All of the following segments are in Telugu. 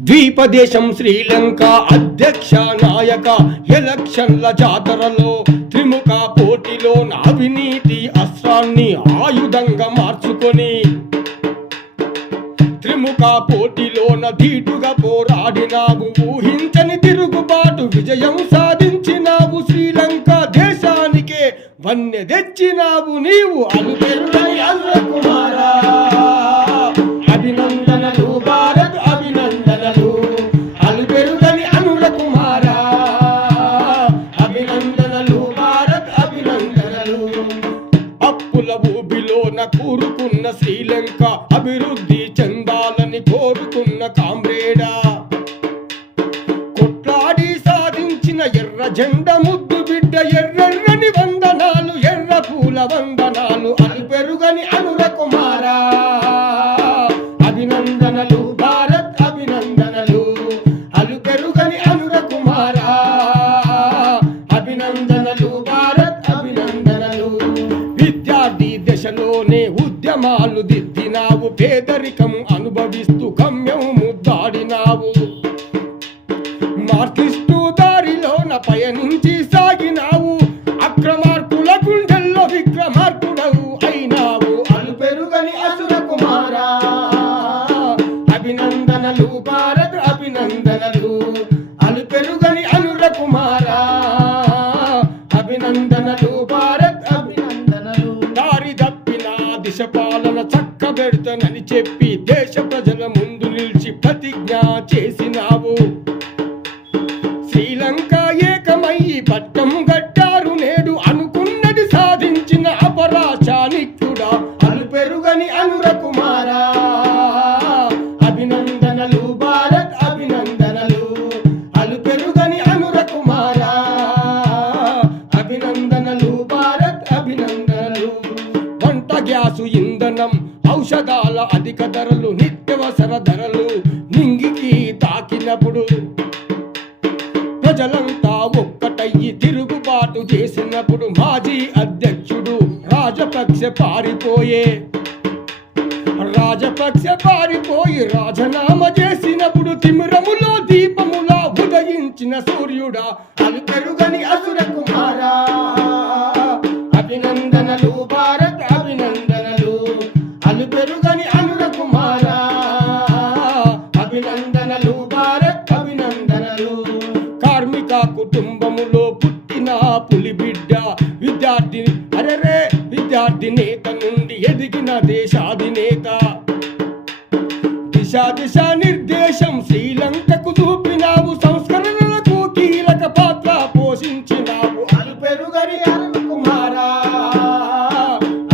ద్వీపదేశం శ్రీలంక అధ్యక్ష నాయక ఎలక్షన్ల జాతరలో త్రిముఖ పోటీలో అవినీతి అస్త్రాన్ని ఆయుధంగా మార్చుకొని త్రిముఖ పోటీలోన ధీటుగా పోరాడినావు. ఊహించని తిరుగుబాటు విజయం సాధించినావు. శ్రీలంక దేశానికే వన్నె తెచ్చినావు నీవు. అలుపెరుగని ఊబిలోన కూరుకున్న శ్రీలంక అభివృద్ధి చెందాలని కోరుకున్న కామ్రేడా. కొట్లాడి సాధించిన ఎర్ర జెండ ముద్దు బిడ్డ ఎర్రెర్రని వందనాలు ఎర్ర పూల వందనాలు అల్పెరుగని అనుర కుమారా. అభినందనలు భారత్ అభినందనలు అలుపెరుగని అనుర కుమారా. అభినందనలు భారత్ అభినందనలు విద్యార్థి దశలోనే ఉద్యమాలు దిద్దినావు. పేదరికం అనుభవిస్తూ గమ్యం ముద్దాడినావు. మార్కిస్తూ దారిలోన పయనించి సాగినావు. అక్రమార్కుల గుండెల్లో విక్రమార్కుడవు అయినావు. అలుపెరుగని అసుర కుమారా అభినందనలు భారత్ అభినందనలు. అలుపెరుగని అనుర కుమారా అభినందనలు భారత్ చక్కబెడతానని చెప్పి దేశ ప్రజల ముందు నిలిచి ప్రతిజ్ఞ చేసినావు. శ్రీలంక ఏకమయ్యి పట్టం గట్టారు నేడు అనుకున్నది సాధించిన అపరాచానిక్యుడా అలుపెరుగని పెరుగని అనురకుమారా అభినందనలు బారా. ఔషధాల అధిక ధరలు నిత్యవసర ధరలు నింగికి తాకినప్పుడు ప్రజలంతా ఒక్కటయ్యి తిరుగుబాటు చేసినప్పుడు మాజీ అధ్యక్షుడు రాజపక్ష పారిపోయే. రాజపక్ష పారిపోయి రాజనామా చేసినప్పుడు తిమిరములో దీపములా ఉదయించిన సూర్యుడా అలు పెరుగని అసుర కుమారా. అభినందనలు కార్మిక కుటుంబములో పుట్టిన పులి బిడ్డ విద్యార్థిని అరరే విద్యార్థి నేత నుండి ఎదిగిన దేశాధినేత. దిశ దిశ నిర్దేశం శ్రీలంకకు చూపినావు సంస్కరణలకు కీలక పాత్ర పోషించినావు. అలుపెరుగని అరుణ కుమారా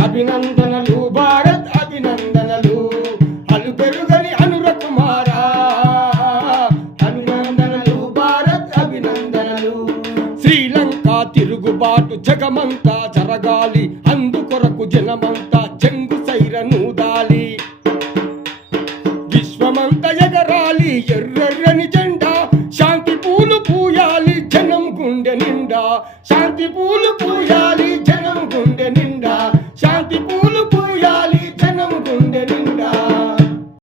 అభినందన తిరుగుబాటు జగమంతా జరగాలి. అందుకొరకు జనమంతా చెంగు సైరను దాలి. విశ్వమంత ఎగరాలి ఎర్రెర్రని జెండా. శాంతి పూలు పూయాలి జనం గుండె నిండా. శాంతి పూలు